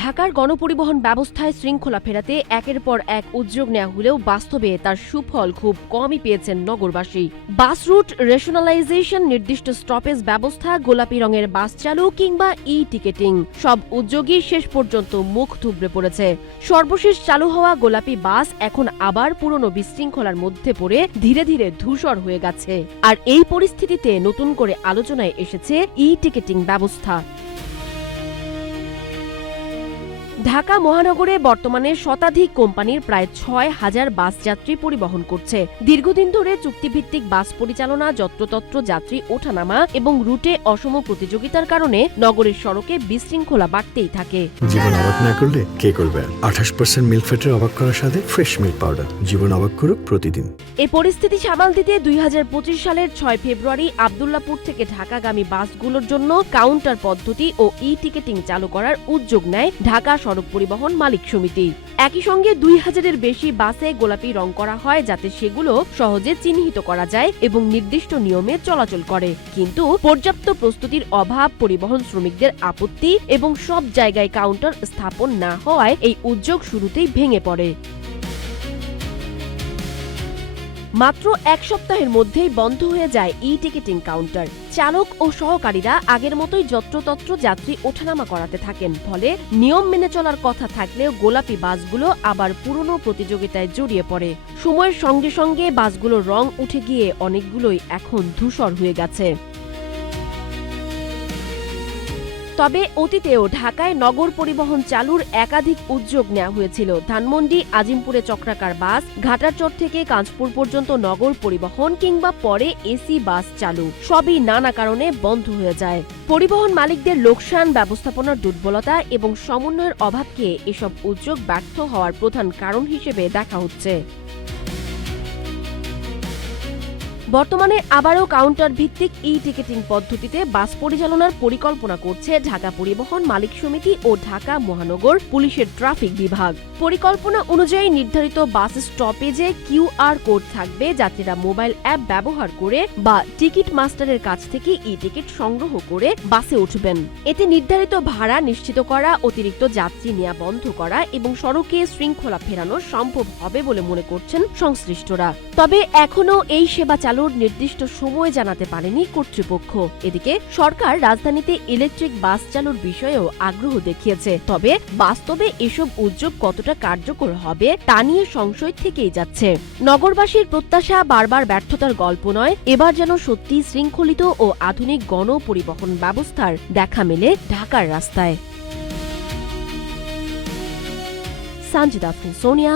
ঢাকার গণপরিবহন ব্যবস্থায় শৃঙ্খলা ফেরাতে একের পর এক উদ্যোগ নেওয়া হলেও বাস্তবে তার সুফল খুব কমই পেয়েছেন নগরবাসী। বাস রুট রেশনালাইজেশন, নির্দিষ্ট স্টপেজ ব্যবস্থা, গোলাপি রঙের বাস চালু কিংবা টিকেটিং সব উদ্যোগই শেষ পর্যন্ত মুখ থুবড়ে পড়েছে। সর্বশেষ চালু হওয়া গোলাপি বাস এখন আবার পুরনো বিশৃঙ্খলার মধ্যে পড়ে ধীরে ধীরে ধূসর হয়ে গেছে। আর এই পরিস্থিতিতে নতুন করে আলোচনায় এসেছে টিকেটিং ব্যবস্থা। ঢাকা মহানগরে বর্তমানে শতাধিক কোম্পানির প্রায় ৬,০০০ বাস যাত্রী পরিবহন করছে। দীর্ঘদিন ধরে চুক্তিভিত্তিক বাস পরিচালনা, যত্রতত্র যাত্রী ওঠানামা এবং রুটে অসম প্রতিযোগিতার কারণে নগরের সড়কে বিশৃঙ্খলা বাড়তেই থাকে। জীবন অবাক না করলে কে করবে? 28% মিল্ক ফ্যাটের অবাক করার সাথে ফ্রেশ মিল্ক পাউডার। জীবন অবাক করুক প্রতিদিন। এই পরিস্থিতি সামাল দিতে ২০২৫ সালের ৬ ফেব্রুয়ারি আব্দুল্লাপুর থেকে ঢাকাগামী বাসগুলোর জন্য কাউন্টার পদ্ধতি ও টিকেটিং চালু করার উদ্যোগ নেয় ঢাকা সড়ক পরিবহন মালিক সমিতি। একই সঙ্গে ২,০০০-এর বেশি বাসে গোলাপি রং করা হয় যাতে সেগুলো সহজে চিহ্নিত করা যায় এবং নির্দিষ্ট নিয়মে চলাচল করে। কিন্তু পর্যাপ্ত প্রস্তুতির অভাব, পরিবহন শ্রমিকদের আপত্তি এবং সব জায়গায় কাউন্টার স্থাপন না হওয়ায় এই উদ্যোগ শুরুতেই ভেঙে পড়ে। মাত্র এক সপ্তাহের মধ্যেই বন্ধ হয়ে যায় টিকেটিং কাউন্টার। চালক ও সহকারীরা আগের মতোই যত্রতত্র যাত্রী ওঠানামা করাতে থাকেন। ফলে নিয়ম মেনে চলার কথা থাকলেও গোলাপি বাসগুলো আবার পুরনো প্রতিযোগিতায় জড়িয়ে পড়ে। সময়ের সঙ্গে সঙ্গে বাসগুলোর রং উঠে গিয়ে অনেকগুলোই এখন ধূসর হয়ে গেছে। তবে অতীতেও ঢাকায় নগর পরিবহন চালুর একাধিক উদ্যোগ নেওয়া হয়েছিল। ধানমন্ডি আজিমপুরে চক্রাকার বাস, ঘাটারচর থেকে কাঁচপুর পর্যন্ত নগর পরিবহন কিংবা পরে এসি বাস চালু, সবই নানা কারণে বন্ধ হয়ে যায়। পরিবহন মালিকদের লোকসান, ব্যবস্থাপনার দুর্বলতা এবং সমন্বয়ের অভাবকে এসব উদ্যোগ ব্যর্থ হওয়ার প্রধান কারণ হিসেবে দেখা হচ্ছে। বর্তমানে আবারও কাউন্টার ভিত্তিক টিকেটিং পদ্ধতিতে বাস পরিচালনার পরিকল্পনা করছে ঢাকা পরিবহন মালিক সমিতি ও ঢাকা মহানগর পুলিশের ট্রাফিক বিভাগ। পরিকল্পনা অনুযায়ী নির্ধারিত বাস স্টপেজে QR কোড থাকবে। যাত্রীরা মোবাইল অ্যাপ ব্যবহার করে বা টিকিট মাস্টারের কাছ থেকে টিকিট সংগ্রহ করে বাসে উঠবেন। এতে নির্ধারিত ভাড়া নিশ্চিত করা, অতিরিক্ত যাত্রী নেওয়া বন্ধ করা এবং সড়কে শৃঙ্খলা ফেরানো সম্ভব হবে বলে মনে করছেন সংশ্লিষ্টরা। তবে এখনও এই সেবা চালুর নির্দিষ্ট সময় জানাতে পারেনি কর্তৃপক্ষ। এদিকে সরকার রাজধানীতে ইলেকট্রিক বাস চালুর বিষয়েও আগ্রহ দেখিয়েছে। তবে বাস্তবে এসব উদ্যোগ কতটা কার্যকর হবে তা নিয়ে সংশয় থেকেই যাচ্ছে। নগরবাসীর প্রত্যাশা বারবার ব্যর্থতার গল্প নয়, এবার যেন সত্যি শৃঙ্খলিত ও আধুনিক গণপরিবহন ব্যবস্থার দেখা মেলে ঢাকার রাস্তায়। সানজিদা সোনিয়া,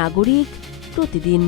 নাগরিক, প্রতিদিন।